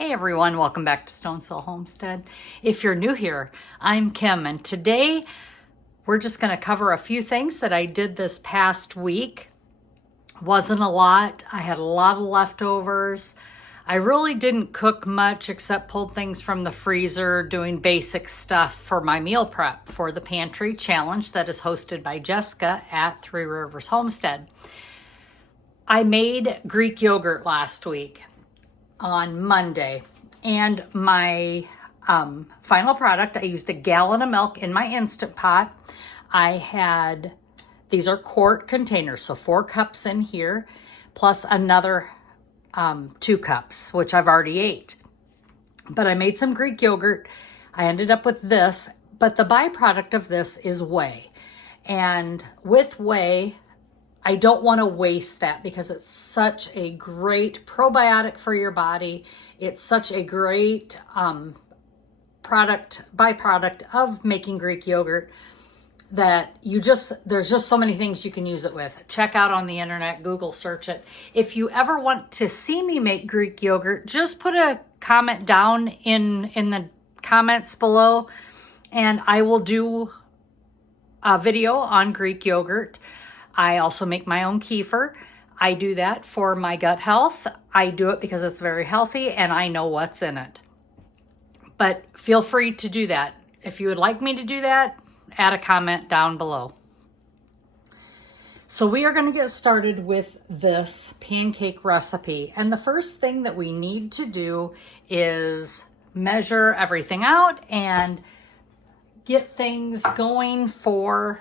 Hey everyone, welcome back to Stone Soul Homestead. If you're new here, I'm Kim, and today we're just going to cover a few things that I did this past week. Wasn't a lot. I had a lot of leftovers. I really didn't cook much except pulled things from the freezer, doing basic stuff for my meal prep for the Pantry Challenge that is hosted by Jessica at Three Rivers Homestead. I made Greek yogurt last week on Monday, and my final product, I used a gallon of milk in my Instant Pot. I had, these are quart containers, so 4 cups in here, plus another 2 cups, which I've already ate. But I made some Greek yogurt. I ended up with this, but the byproduct of this is whey. And with whey, I don't want to waste that because it's such a great probiotic for your body. It's such a great byproduct of making Greek yogurt that there's just so many things you can use it with. Check out on the internet, Google search it. If you ever want to see me make Greek yogurt, just put a comment down in the comments below, and I will do a video on Greek yogurt. I also make my own kefir. I do that for my gut health. I do it because it's very healthy and I know what's in it. But feel free to do that. If you would like me to do that, add a comment down below. So we are going to get started with this pancake recipe. And the first thing that we need to do is measure everything out and get things going for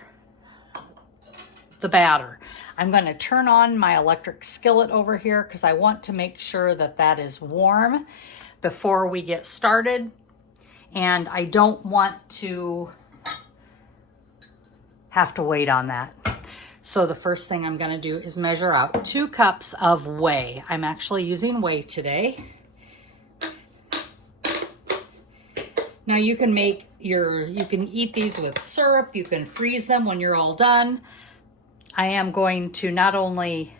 the batter. I'm going to turn on my electric skillet over here because I want to make sure that that is warm before we get started. And I don't want to have to wait on that. So the first thing I'm going to do is measure out 2 cups of whey. I'm actually using whey today. Now you can eat these with syrup. You can freeze them when you're all done. I am going to not only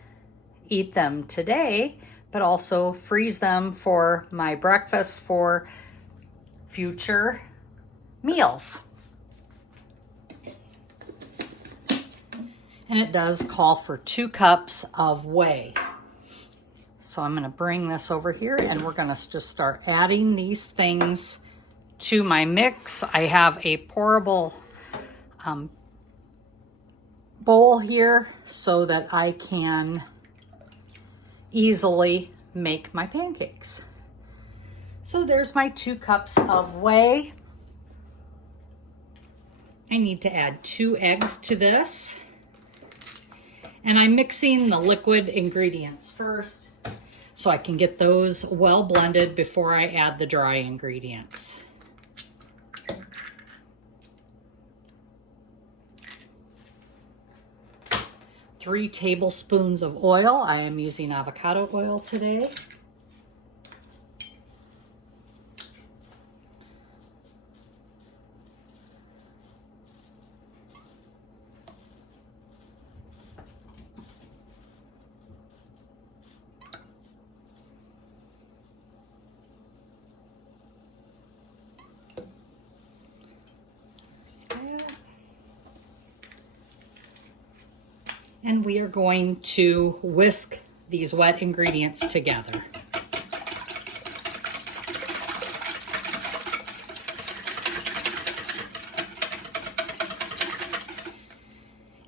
eat them today, but also freeze them for my breakfast for future meals. And it does call for 2 cups of whey. So I'm going to bring this over here and we're going to just start adding these things to my mix. I have a pourable bowl here so that I can easily make my pancakes. So there's my 2 cups of whey. I need to add 2 eggs to this. And I'm mixing the liquid ingredients first so I can get those well blended before I add the dry ingredients. Three tablespoons of oil. I am using avocado oil today. And we are going to whisk these wet ingredients together.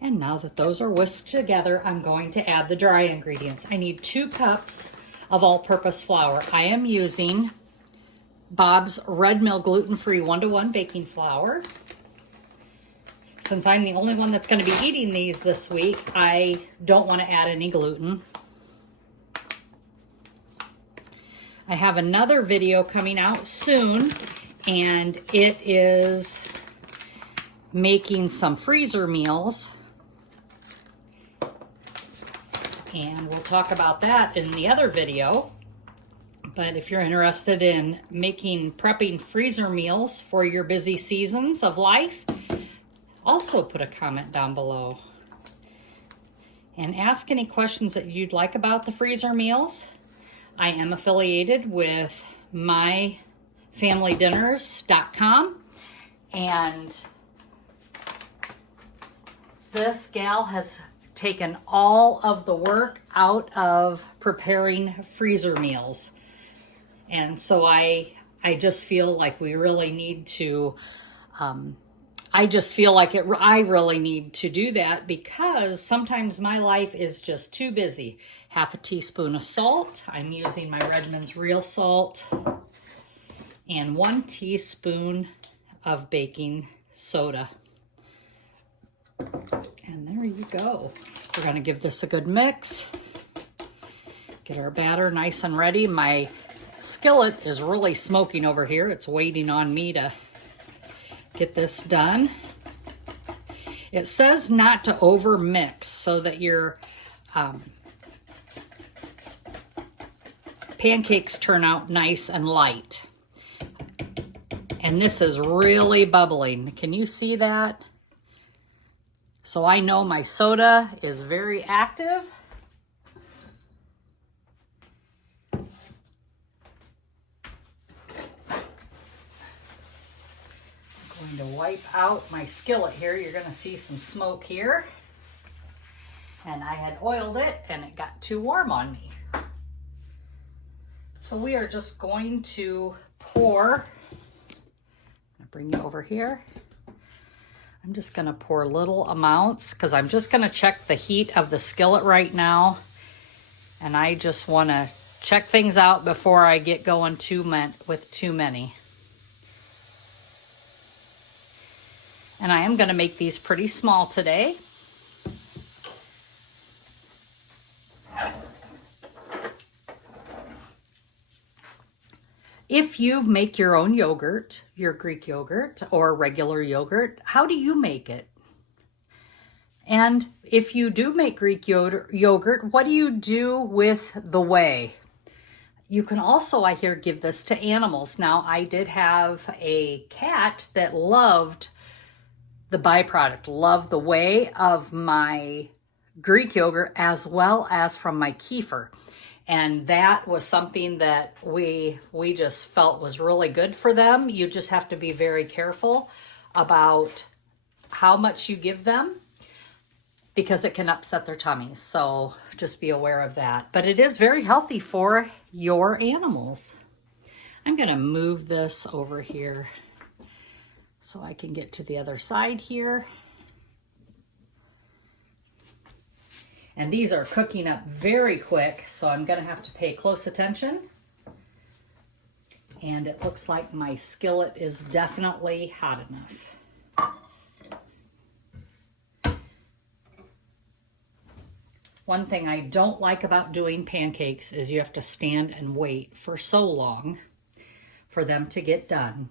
And now that those are whisked together, I'm going to add the dry ingredients. I need 2 cups of all-purpose flour. I am using Bob's Red Mill gluten-free 1-to-1 baking flour. Since I'm the only one that's going to be eating these this week, I don't want to add any gluten. I have another video coming out soon, and it is making some freezer meals. And we'll talk about that in the other video. But if you're interested in prepping freezer meals for your busy seasons of life, also put a comment down below and ask any questions that you'd like about the freezer meals. I am affiliated with myfamilydinners.com, and this gal has taken all of the work out of preparing freezer meals. And so I just feel like we really need to, I really need to do that, because sometimes my life is just too busy. Half a teaspoon of salt. I'm using my Redmond's real salt, and 1 teaspoon of baking soda. And there you go. We're going to give this a good mix. Get our batter nice and ready. My skillet is really smoking over here. It's waiting on me to get this done. It says not to over mix so that your pancakes turn out nice and light. And this is really bubbling. Can you see that? So I know my soda is very active. I'm going to wipe out my skillet here. You're going to see some smoke here. And I had oiled it and it got too warm on me. So we are just going to pour. I'm going to bring you over here. I'm just going to pour little amounts because I'm just going to check the heat of the skillet right now. And I just want to check things out before I get going with too many. And I am going to make these pretty small today. If you make your own yogurt, your Greek yogurt or regular yogurt, how do you make it? And if you do make Greek yogurt, what do you do with the whey? You can also, I hear, give this to animals. Now, I did have a cat that loved the byproduct, loved the whey of my Greek yogurt as well as from my kefir. And that was something that we just felt was really good for them. You just have to be very careful about how much you give them because it can upset their tummies. So just be aware of that. But it is very healthy for your animals. I'm going to move this over here so I can get to the other side here. And these are cooking up very quick, so I'm going to have to pay close attention. And it looks like my skillet is definitely hot enough. One thing I don't like about doing pancakes is you have to stand and wait for so long for them to get done.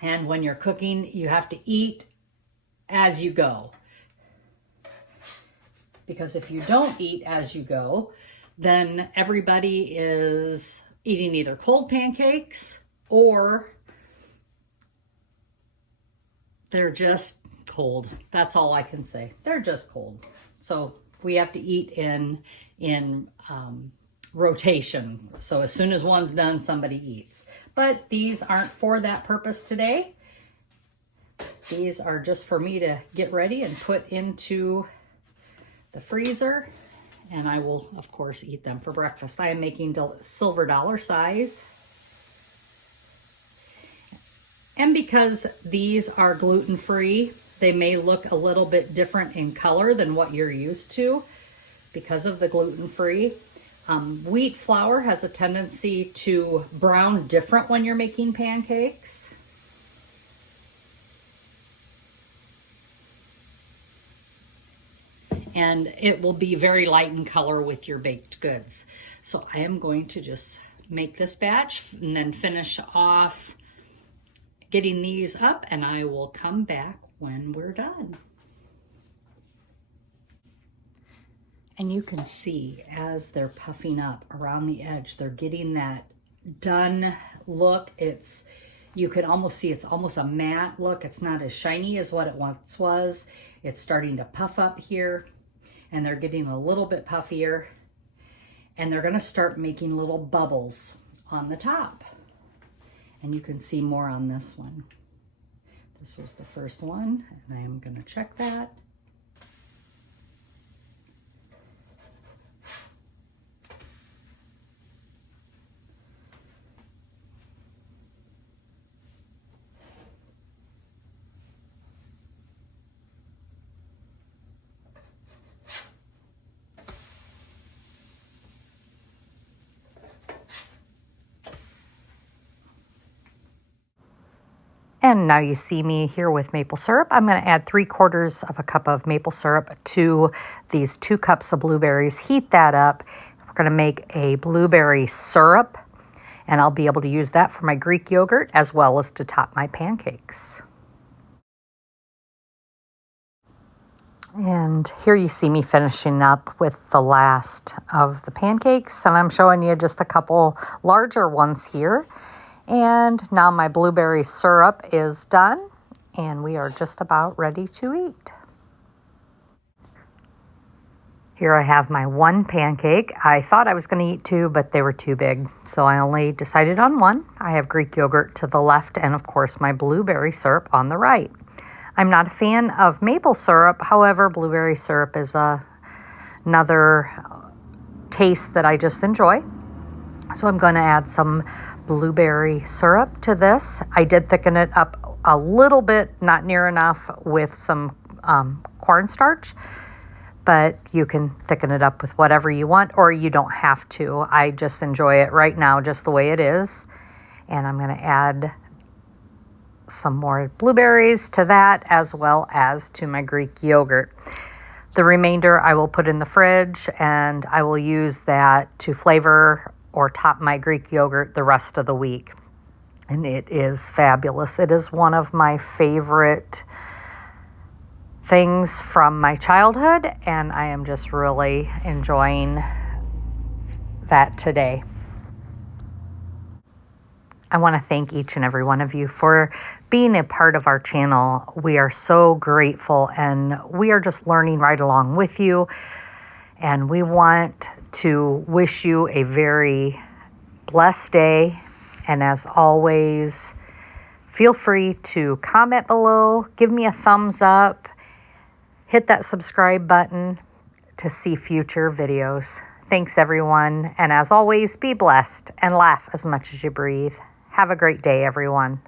And when you're cooking, you have to eat as you go. Because if you don't eat as you go, then everybody is eating either cold pancakes or they're just cold. That's all I can say. They're just cold. So we have to eat in rotation. So as soon as one's done, somebody eats. But these aren't for that purpose today. These are just for me to get ready and put into the freezer, and I will of course eat them for breakfast. I am making silver dollar size, and because these are gluten-free, they may look a little bit different in color than what you're used to because of the gluten-free. Wheat flour has a tendency to brown different when you're making pancakes. And it will be very light in color with your baked goods. So I am going to just make this batch and then finish off getting these up, and I will come back when we're done. And you can see as they're puffing up around the edge, they're getting that done look. You can almost see it's almost a matte look. It's not as shiny as what it once was. It's starting to puff up here. And they're getting a little bit puffier, and they're going to start making little bubbles on the top. And you can see more on this one. This was the first one, and I am going to check that. And now you see me here with maple syrup. I'm going to add 3/4 of a cup of maple syrup to these 2 cups of blueberries. Heat that up. We're going to make a blueberry syrup, and I'll be able to use that for my Greek yogurt as well as to top my pancakes. And here you see me finishing up with the last of the pancakes, and I'm showing you just a couple larger ones here. And now my blueberry syrup is done, and we are just about ready to eat. Here I have my 1 pancake. I thought I was going to eat 2, but they were too big, so I only decided on 1. I have Greek yogurt to the left and, of course, my blueberry syrup on the right. I'm not a fan of maple syrup. However, blueberry syrup is another taste that I just enjoy. So I'm going to add some blueberry syrup to this. I did thicken it up a little bit, not near enough, with some cornstarch, but you can thicken it up with whatever you want, or you don't have to. I just enjoy it right now just the way it is. And I'm going to add some more blueberries to that, as well as to my Greek yogurt. The remainder I will put in the fridge, and I will use that to flavor or top my Greek yogurt the rest of the week. And it is fabulous. It is one of my favorite things from my childhood, and I am just really enjoying that today. I want to thank each and every one of you for being a part of our channel. We are so grateful, and we are just learning right along with you. And we want to wish you a very blessed day. And as always, feel free to comment below, give me a thumbs up, hit that subscribe button to see future videos. Thanks, everyone. And as always, be blessed and laugh as much as you breathe. Have a great day, everyone.